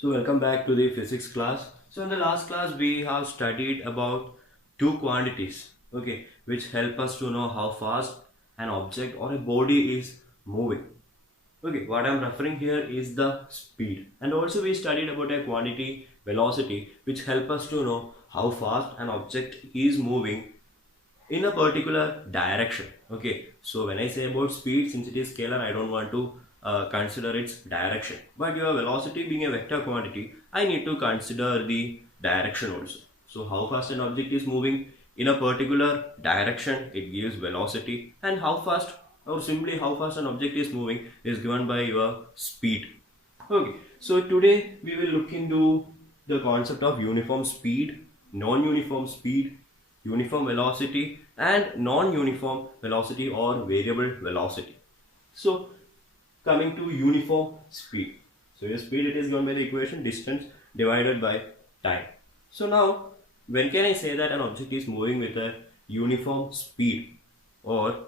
So welcome back to the physics class. So in the last class we have studied about two quantities, okay, which help us to know how fast an object or a body is moving. Okay, what I'm referring here is the speed. And also we studied about a quantity velocity which help us to know how fast an object is moving in a particular direction. Okay, so when I say about speed, since it is scalar, I don't want to consider its direction, but your velocity being a vector quantity, I need to consider the direction also. So how fast an object is moving in a particular direction, it gives velocity, and how fast or simply how fast an object is moving is given by your speed. Okay, so today we will look into the concept of uniform speed, non-uniform speed, uniform velocity, and non-uniform velocity or variable velocity. So coming to uniform speed. So your speed, it is given by the equation distance divided by time. So now when can I say that an object is moving with a uniform speed, or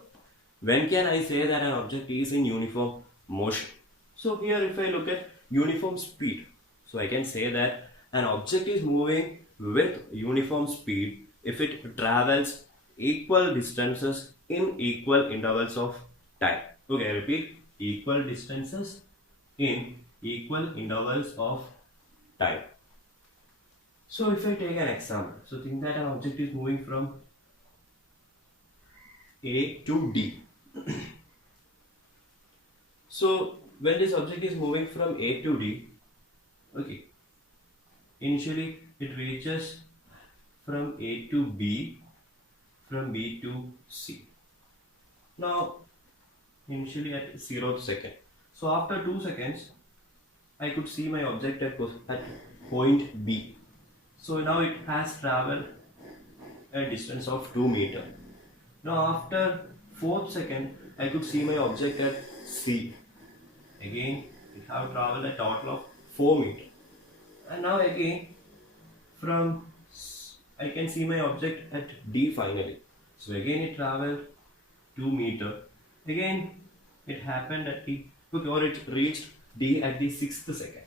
when can I say that an object is in uniform motion? So here if I look at uniform speed, so I can say that an object is moving with uniform speed if it travels equal distances in equal intervals of time. Okay, I repeat, equal distances in equal intervals of time. So if I take an example, so think that an object is moving from A to D. So when this object is moving from A to D, okay, initially it reaches from A to B, from B to C. Now initially at 0th second. So after 2 seconds, I could see my object at point B. So now it has traveled a distance of 2 meter. Now after 4th second, I could see my object at C. Again, it have traveled a total of 4 meter. And now again, from I can see my object at D finally. So again it traveled 2 meter. Again, it happened at the, or it reached D at the 6th second.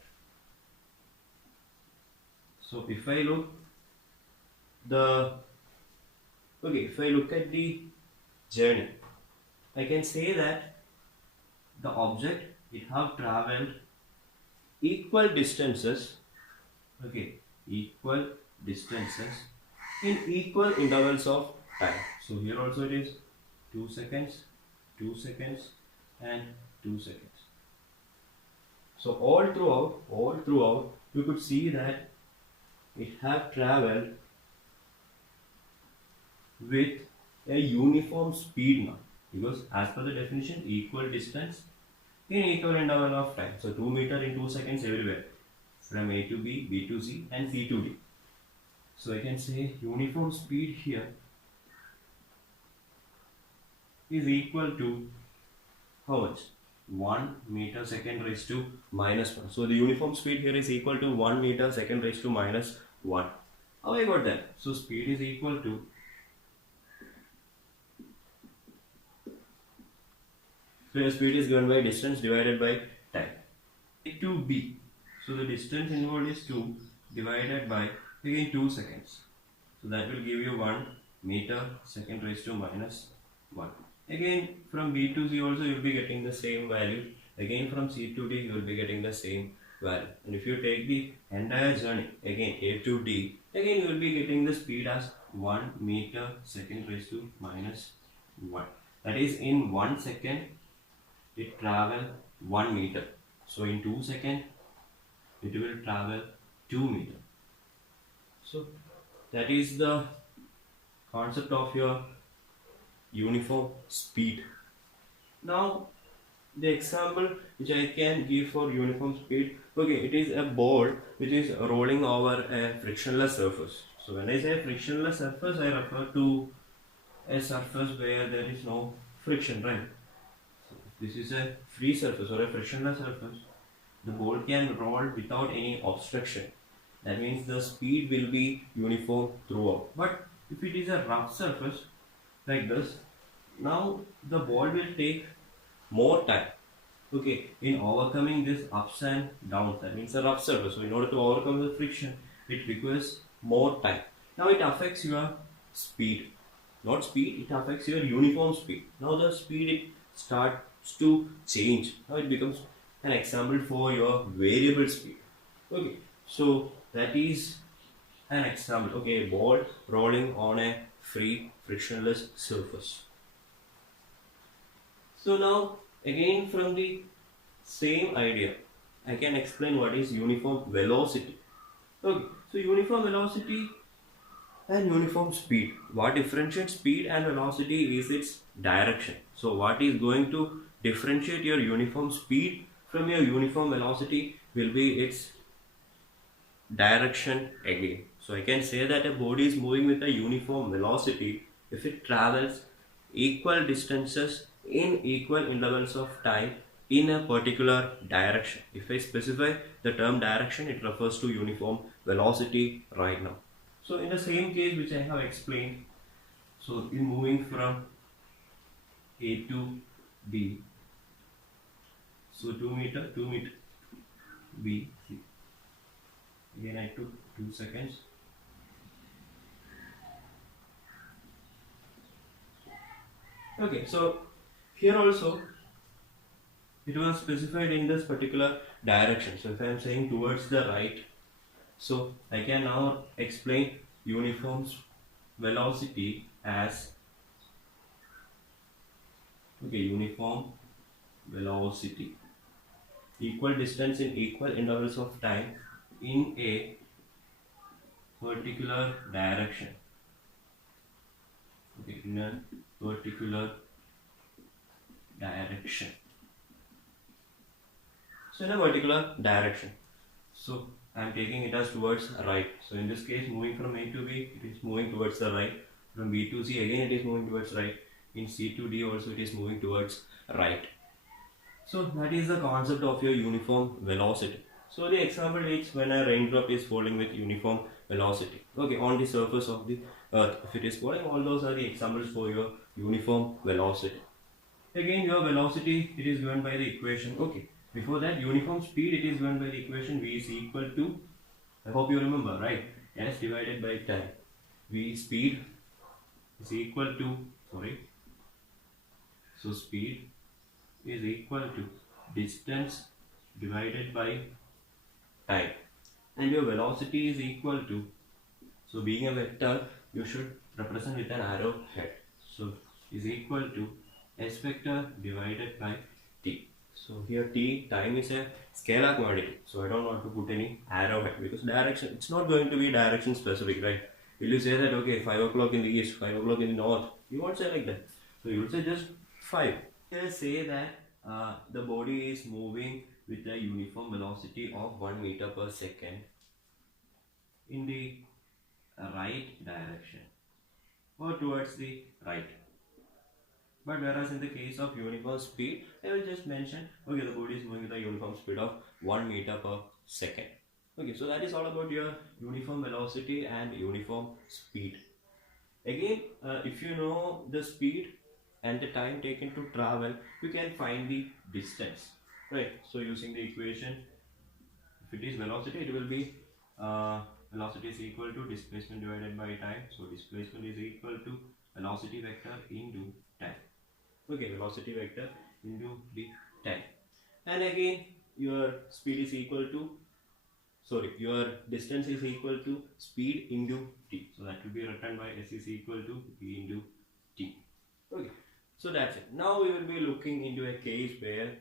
So if I look if I look at the journey, I can say that the object, it have traveled equal distances, okay, equal distances in equal intervals of time. So here also it is 2 seconds, 2 seconds and 2 seconds. So all throughout you could see that it have traveled with a uniform speed now, because as per the definition, equal distance in equal interval of time. So 2 meter in 2 seconds everywhere, from A to B, B to C and C to D. So I can say uniform speed here is equal to how much? 1 meter second raised to minus 1. So the uniform speed here is equal to 1 meter second raised to minus 1. How I got that? So speed is equal to, so your speed is given by distance divided by time. A to B. So the distance involved is 2 divided by again 2 seconds. So that will give you 1 meter second raised to minus 1. Again from B to C also you will be getting the same value. Again from C to D you will be getting the same value. And if you take the entire journey, again A to D, again you will be getting the speed as 1 meter second raised to minus 1. That is, in 1 second it travel 1 meter. So in 2 seconds it will travel 2 meter. So that is the concept of your uniform speed. Now the example which I can give for uniform speed, okay, it is a ball which is rolling over a frictionless surface. So when I say frictionless surface, I refer to a surface where there is no friction, right? So this is a free surface or a frictionless surface. The ball can roll without any obstruction. That means the speed will be uniform throughout. But if it is a rough surface like this, now the ball will take more time. Okay, in overcoming this ups and downs, that means a rough surface. So in order to overcome the friction, it requires more time. Now it affects your speed. Not speed, it affects your uniform speed. Now the speed it starts to change. Now it becomes an example for your variable speed. Okay, so that is an example. Okay, a ball rolling on a free frictionless surface. So now again from the same idea, I can explain what is uniform velocity. Okay, so uniform velocity and uniform speed. What differentiates speed and velocity is its direction. So what is going to differentiate your uniform speed from your uniform velocity will be its direction again. So I can say that a body is moving with a uniform velocity if it travels equal distances in equal intervals of time in a particular direction. If I specify the term direction, it refers to uniform velocity right now. So in the same case which I have explained, so in moving from A to B, so 2 meter, B, again I took 2 seconds. Okay, so here also it was specified in this particular direction. So if I am saying towards the right, so I can now explain uniform velocity as uniform velocity, equal distance in equal intervals of time in a particular direction. Okay, in a particular direction. So in a particular direction. So I am taking it as towards right. So in this case, moving from A to B, it is moving towards the right. From B to C, again it is moving towards right. In C to D also it is moving towards right. So that is the concept of your uniform velocity. So the example is when a raindrop is falling with uniform velocity. Okay, on the surface of the earth. If it is falling, all those are the examples for your uniform velocity. Again, your velocity, it is given by the equation. Okay, before that, uniform speed, it is given by the equation V is equal to, I hope you remember, right? S divided by time. V speed is equal to, so speed is equal to distance divided by time. And your velocity is equal to, so being a vector, you should represent with an arrow head. So is equal to S vector divided by t. So here t, time is a scalar quantity. So I don't want to put any arrowhead because direction, it's not going to be direction specific, right? Will you say that, okay, 5 o'clock in the east, 5 o'clock in the north? You won't say like that. So you will say just 5. Let's say that the body is moving with a uniform velocity of 1 meter per second in the right direction or towards the right. But whereas in the case of uniform speed, I will just mention, okay, the body is moving with a uniform speed of 1 meter per second. Okay, so that is all about your uniform velocity and uniform speed. Again, if you know the speed and the time taken to travel, you can find the distance, right? So using the equation, if it is velocity, it will be velocity is equal to displacement divided by time. So displacement is equal to velocity vector into time. Okay, velocity vector into the time. And again, your speed is equal to, your distance is equal to speed into t. So that will be written by S is equal to v into t. Okay, so that's it. Now we will be looking into a case where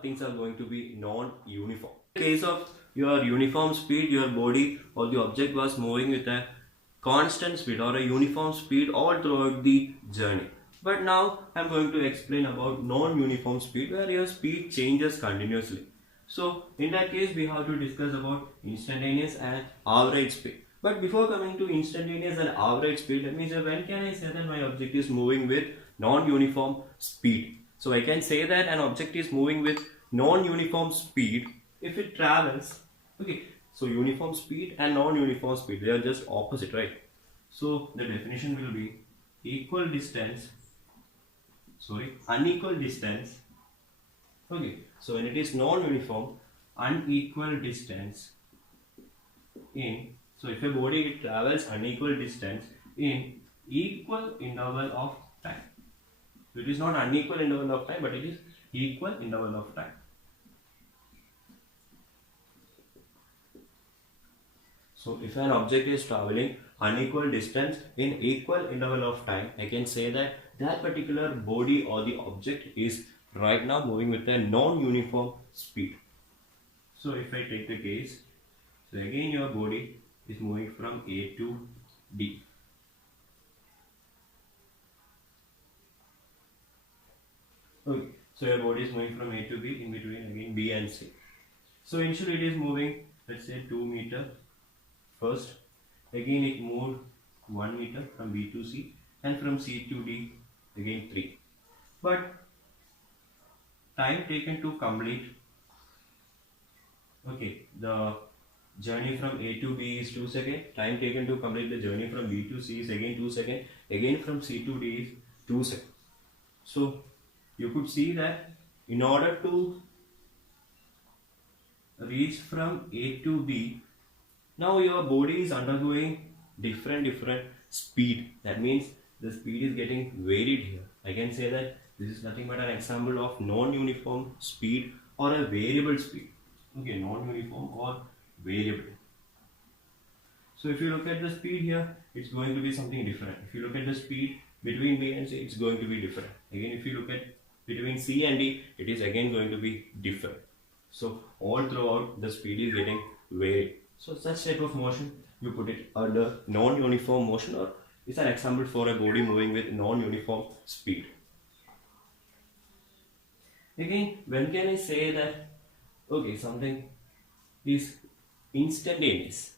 things are going to be non-uniform. In case of your uniform speed, your body or the object was moving with a constant speed or a uniform speed all throughout the journey. But now I am going to explain about non-uniform speed where your speed changes continuously. So in that case we have to discuss about instantaneous and average speed. But before coming to instantaneous and average speed, let me say when can I say that my object is moving with non-uniform speed. So I can say that an object is moving with non-uniform speed if it travels. Okay, so uniform speed and non-uniform speed, they are just opposite, right? So the definition will be unequal distance Okay, so when it is non-uniform, unequal distance in, so if a body travels unequal distance in equal interval of time. So it is not unequal interval of time, but it is equal interval of time. So if an object is traveling unequal distance in equal interval of time, I can say that that particular body or the object is right now moving with a non-uniform speed. So if I take the case, so again your body is moving from A to D. Okay, so your body is moving from A to B, in between again B and C. So initially it is moving, let's say 2 meter first, again it moved 1 meter from B to C, and from C to D again 3. But time taken to complete, okay, the journey from A to B is 2 seconds, time taken to complete the journey from B to C is again 2 seconds, again from C to D is 2 seconds. So you could see that in order to reach from A to B, now your body is undergoing different speed. That means the speed is getting varied here. I can say that this is nothing but an example of non-uniform speed or a variable speed. Okay, non-uniform or variable. So if you look at the speed here, it's going to be something different. If you look at the speed between B and C, it's going to be different. Again, if you look at between C and D, it is again going to be different. So all throughout the speed is getting varied. So such type of motion, you put it under non-uniform motion, or it's an example for a body moving with non-uniform speed. Again, when can I say that okay, something is instantaneous?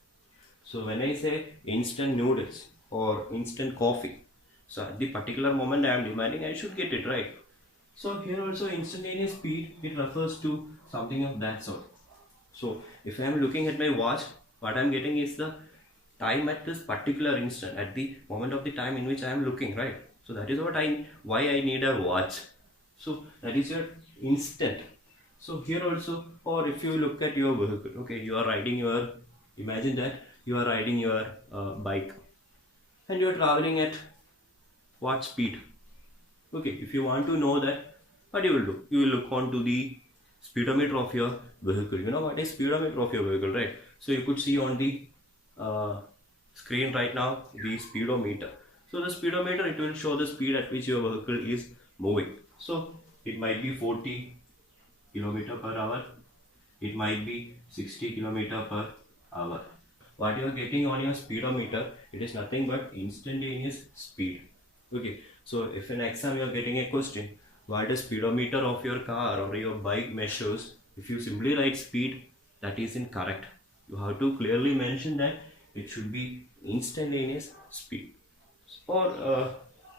So when I say instant noodles or instant coffee, so at the particular moment I am demanding, I should get it right. So here also instantaneous speed, it refers to something of that sort. So if I am looking at my watch, what I am getting is the time at this particular instant, at the moment of the time in which I am looking, right? So that is why I need a watch. So that is your instant. So here also, or if you look at your vehicle, okay, you are riding your, imagine that you are riding your bike and you are traveling at what speed? Okay, if you want to know that, what you will do? You will look on to the speedometer of your vehicle. You know what is speedometer of your vehicle, right? So you could see on the screen right now the speedometer. So the speedometer, it will show the speed at which your vehicle is moving. So it might be 40 kilometer per hour. It might be 60 kilometer per hour. What you are getting on your speedometer, it is nothing but instantaneous speed. Okay, so if in exam you are getting a question, what the speedometer of your car or your bike measures, if you simply write speed, that is incorrect. You have to clearly mention that it should be instantaneous speed. Or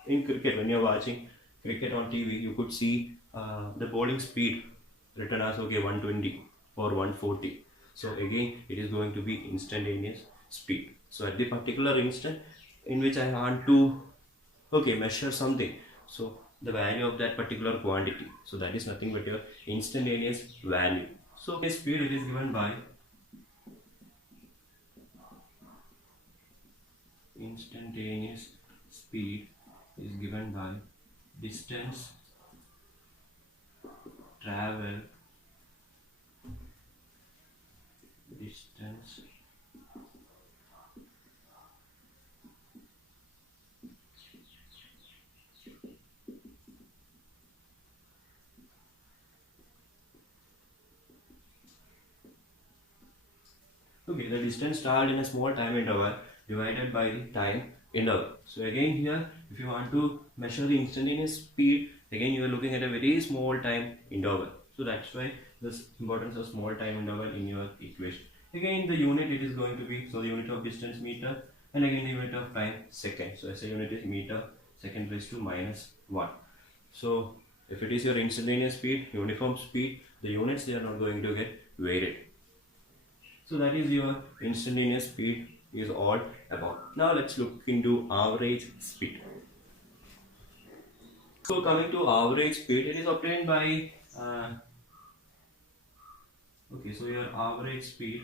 in cricket, when you are watching cricket on TV, you could see the bowling speed written as okay 120 or 140. So again, it is going to be instantaneous speed. So at the particular instant in which I want to okay measure something, so the value of that particular quantity, so that is nothing but your instantaneous value. So the speed, it is given by instantaneous speed is given by distance travel, distance okay, the distance traveled in a small time interval divided by the time interval. So again here, if you want to measure the instantaneous speed, again you are looking at a very small time interval. So that's why this importance of small time interval in your equation. Again the unit, it is going to be, so the unit of distance meter, and again the unit of time second. So SI unit is meter second raised to -1. So if it is your instantaneous speed, uniform speed, the units, they are not going to get varied. So that is your instantaneous speed is all about. Now let's look into average speed. So coming to average speed, it is obtained by Okay, so your average speed,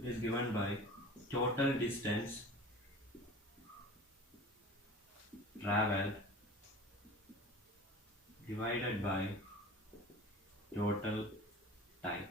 it is given by total distance traveled divided by total time.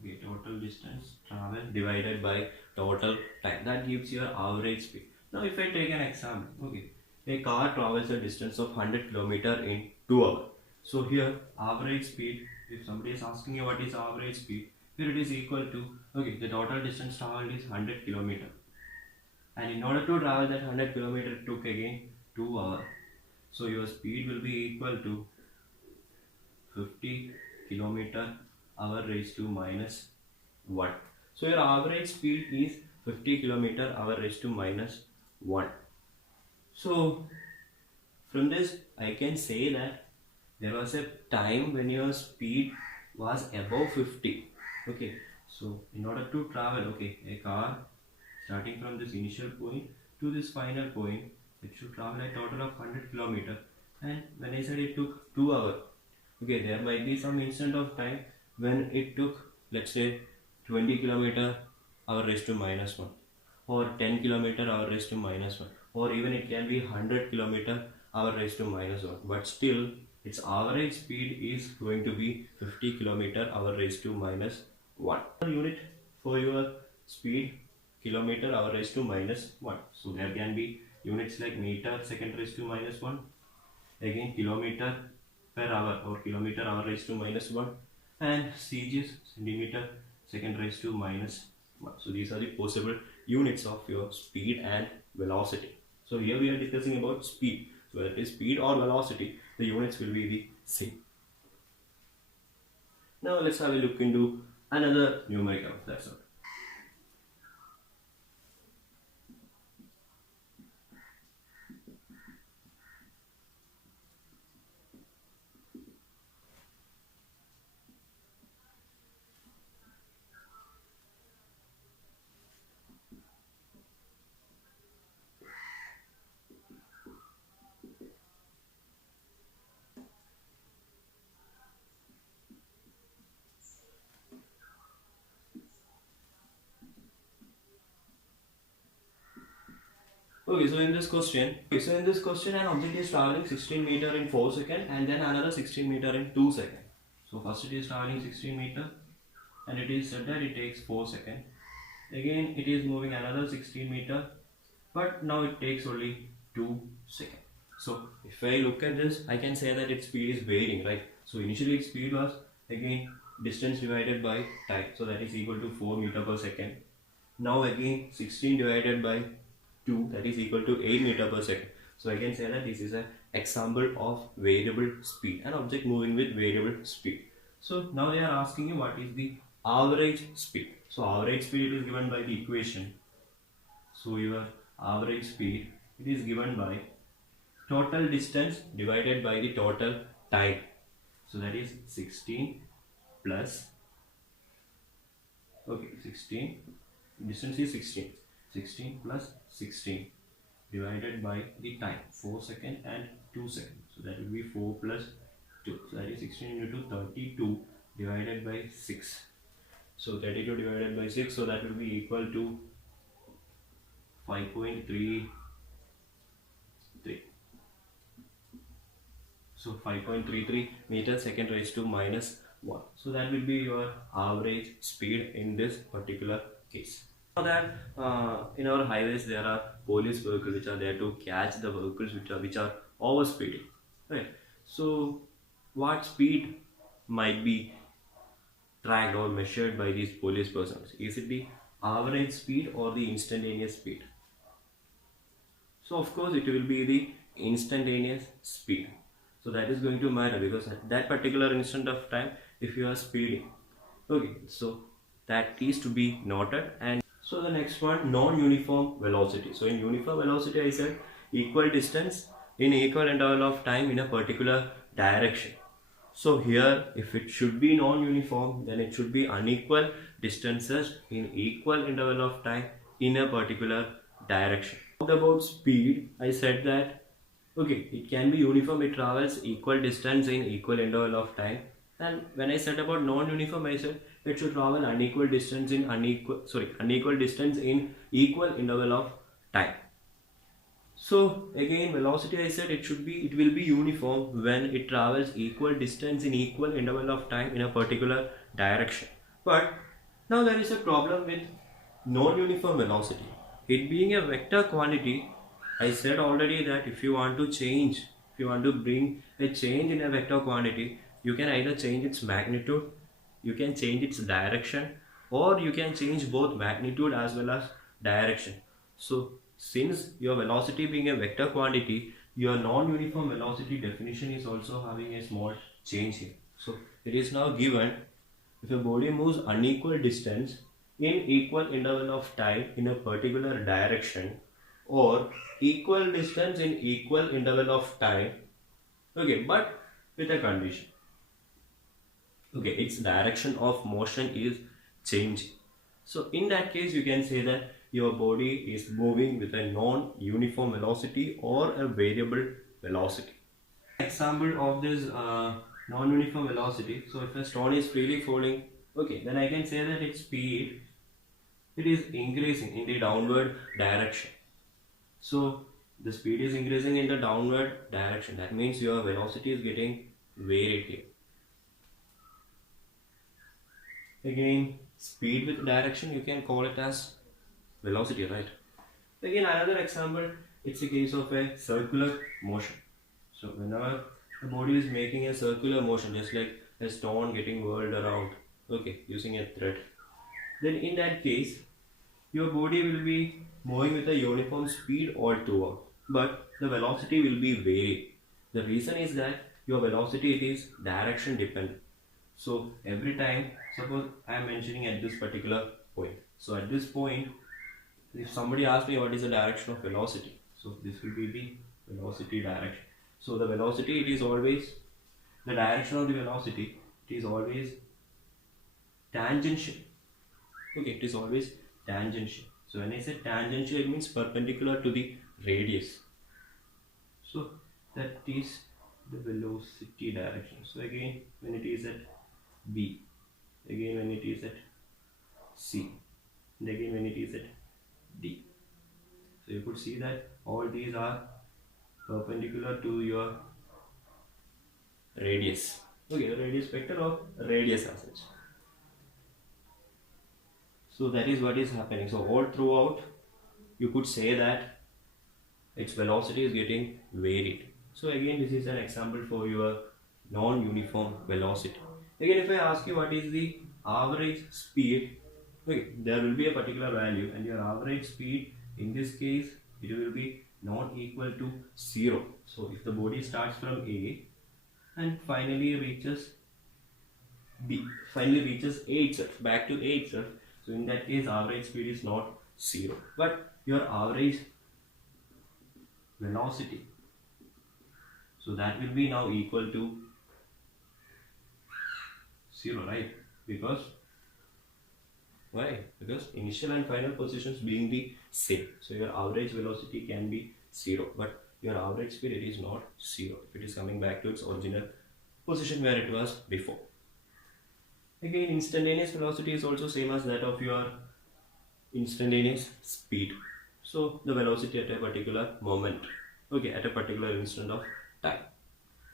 Okay, total distance traveled divided by total time. That gives your average speed. Now, if I take an example, okay, a car travels a distance of 100 kilometer in 2 hours. So here, average speed. If somebody is asking you what is average speed, here it is equal to, okay, the total distance traveled is 100 kilometer, and in order to travel that 100 kilometer, it took again 2 hours. So your speed will be equal to 50 kilometer hour raised to minus 1. So your average speed is 50 kilometer hour raised to minus 1. So from this I can say that there was a time when your speed was above 50. Okay, so in order to travel, okay, a car starting from this initial point to this final point, it should travel a total of 100 kilometer, and when I said it took 2 hours, okay, there might be some instant of time when it took, let's say, 20 kilometer hour raised to minus 1, or 10 kilometer hour raised to minus 1, or even it can be 100 kilometer hour raised to minus 1, but still its average speed is going to be 50 kilometer hour raised to minus 1. Unit for your speed, kilometer hour raised to minus 1. So there can be units like meter second raised to minus 1, again kilometer per hour or kilometer hour raised to minus 1, and CG centimeter second raised to minus 1. So these are the possible units of your speed and velocity. So here we are discussing about speed. So whether it is speed or velocity, the units will be the same. Now let's have a look into another numerical. That's all. Okay, so in this question, an object is traveling 16 meter in 4 seconds and then another 16 meter in 2 seconds. So first it is traveling 16 meter and it is said that it takes 4 seconds. Again, it is moving another 16 meter, but now it takes only 2 seconds. So if I look at this, I can say that its speed is varying, right? So initially its speed was again distance divided by time, so that is equal to 4 meter per second. Now again 16 divided by 2, that is equal to 8 meter per second. So I can say that this is an example of variable speed, an object moving with variable speed. So now they are asking you what is the average speed. So average speed is given by the equation. So your average speed, it is given by total distance divided by the total time. So that is 16 plus, okay, 16, distance is 16. 16 plus 16 divided by the time, 4 seconds and 2 seconds. So that will be 4 plus 2. So that is 16 into 32 divided by 6. So 32 divided by 6, so that will be equal to 5.33. So 5.33 meters second raised to minus 1. So that will be your average speed in this particular case. Now that in our highways there are police vehicles which are there to catch the vehicles which are overspeeding, right? So what speed might be tracked or measured by these police persons? Is it the average speed or the instantaneous speed? So of course it will be the instantaneous speed. So that is going to matter because at that particular instant of time, if you are speeding, okay, so that is to be noted. And so the next one, non-uniform velocity. So in uniform velocity, I said equal distance in equal interval of time in a particular direction. So here, if it should be non-uniform, then it should be unequal distances in equal interval of time in a particular direction. About speed, I said that okay, it can be uniform, it travels equal distance in equal interval of time, And when I said about non-uniform, I said it should travel unequal distance in unequal distance in equal interval of time. So again, velocity, I said it will be uniform when it travels equal distance in equal interval of time in a particular direction. But now there is a problem with non-uniform velocity. It being a vector quantity, I said already that if you want to bring a change in a vector quantity, you can either change its magnitude, you can change its direction, or you can change both magnitude as well as direction. So since your velocity being a vector quantity, your non-uniform velocity definition is also having a small change here. So it is now given, if a body moves unequal distance in equal interval of time in a particular direction, or equal distance in equal interval of time, okay, but with a condition. Okay, its direction of motion is changing. So in that case, you can say that your body is moving with a non-uniform velocity or a variable velocity. Example of this non-uniform velocity. So if a stone is freely falling, okay, then I can say that its speed, it is increasing in the downward direction. So the speed is increasing in the downward direction. That means your velocity is getting varied here. Again, speed with direction, you can call it as velocity, right? Again, another example, it's a case of a circular motion. So whenever the body is making a circular motion, just like a stone getting whirled around, okay, using a thread, then in that case, your body will be moving with a uniform speed all throughout, but the velocity will be varied. The reason is that your velocity, it is direction dependent. So every time, suppose I am mentioning at this particular point. So at this point, if somebody asks me what is the direction of velocity, so this will be the velocity direction. So the velocity, it is always, the direction of the velocity, it is always tangential. Okay, it is always tangential. So when I say tangential, it means perpendicular to the radius. So that is the velocity direction. So again, when it is at B, again when it is at C, and again when it is at D. So you could see that all these are perpendicular to your radius. Okay, the radius vector of radius as such. So that is what is happening. So all throughout, you could say that its velocity is getting varied. So again, this is an example for your non-uniform velocity. Again, if I ask you what is the average speed, okay, there will be a particular value, and your average speed in this case, it will be not equal to 0. So if the body starts from A and finally reaches B, finally reaches A itself, back to A itself, so in that case, average speed is not 0, but your average velocity, so that will be now equal to 0, right? Because why? Because initial and final positions being the same, so your average velocity can be 0, but your average speed, it is not 0 if it is coming back to its original position where it was before. Again, instantaneous velocity is also same as that of your instantaneous speed. So the velocity at a particular moment, okay, at a particular instant of time.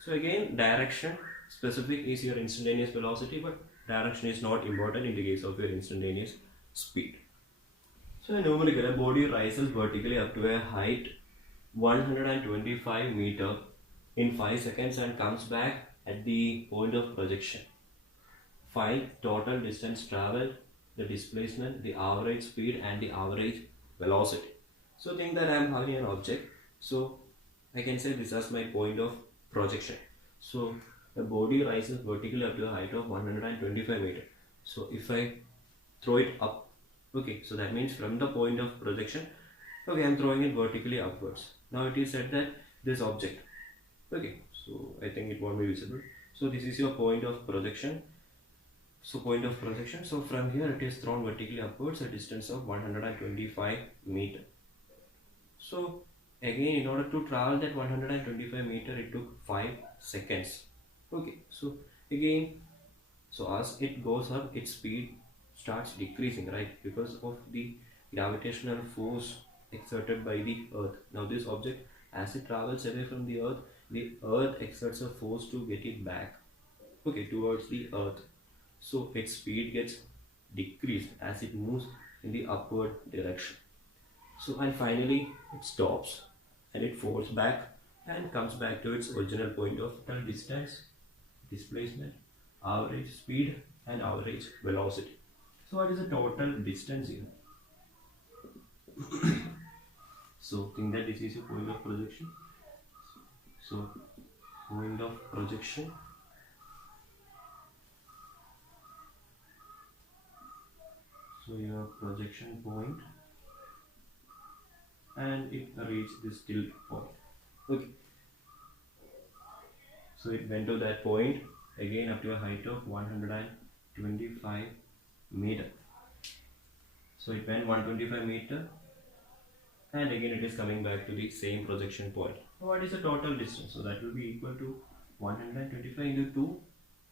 So again, direction specific is your instantaneous velocity, but direction is not important in the case of your instantaneous speed. So numerically, a body rises vertically up to a height 125 meter in 5 seconds and comes back at the point of projection. Find total distance traveled, the displacement, the average speed, and the average velocity. So think that I am having an object, so I can say this as my point of projection. So the body rises vertically up to a height of 125 meter. So if I throw it up, okay, so that means from the point of projection, okay, I am throwing it vertically upwards. Now it is said that this object, okay, so I think it won't be visible. So this is your point of projection. So point of projection, so from here it is thrown vertically upwards a distance of 125 meter. So again, in order to travel that 125 meter, it took 5 seconds. Okay, so again, So as it goes up, its speed starts decreasing, right? Because of the gravitational force exerted by the earth. Now this object, as it travels away from the earth exerts a force to get it back, okay, towards the earth. So its speed gets decreased as it moves in the upward direction. So and finally it stops and it falls back and comes back to its original point of total distance, displacement, average speed and average velocity. So what is the total distance here? So think that this is a point of projection. So point of projection. So your projection point and it reached this tilt point. Okay. So it went to that point again up to a height of 125 meter. So it went 125 meter and again it is coming back to the same projection point. What is the total distance? So that will be equal to 125 into 2.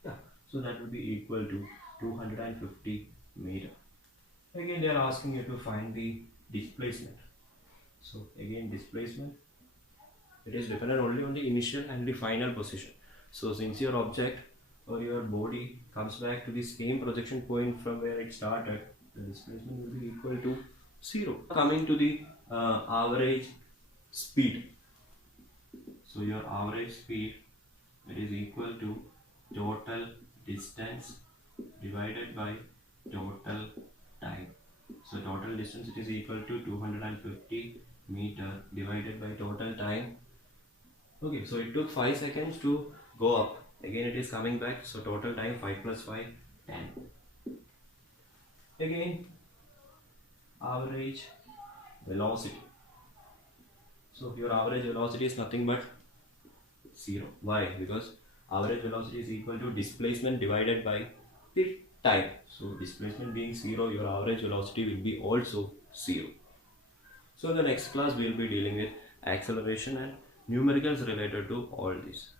Yeah. So that will be equal to 250 meter. Again they are asking you to find the displacement. So again displacement, it is dependent only on the initial and the final position. So since your object or your body comes back to the same projection point from where it started, the displacement will be equal to 0. Coming to the average speed. So your average speed, it is equal to total distance divided by total time. So total distance, it is equal to 250 meter divided by total time. Okay, so it took 5 seconds to go up. Again it is coming back. So total time 5 plus 5, 10. Again average velocity. So your average velocity is nothing but 0. Why? Because average velocity is equal to displacement divided by the time. So displacement being 0, your average velocity will be also 0. So in the next class we will be dealing with acceleration and numericals related to all this.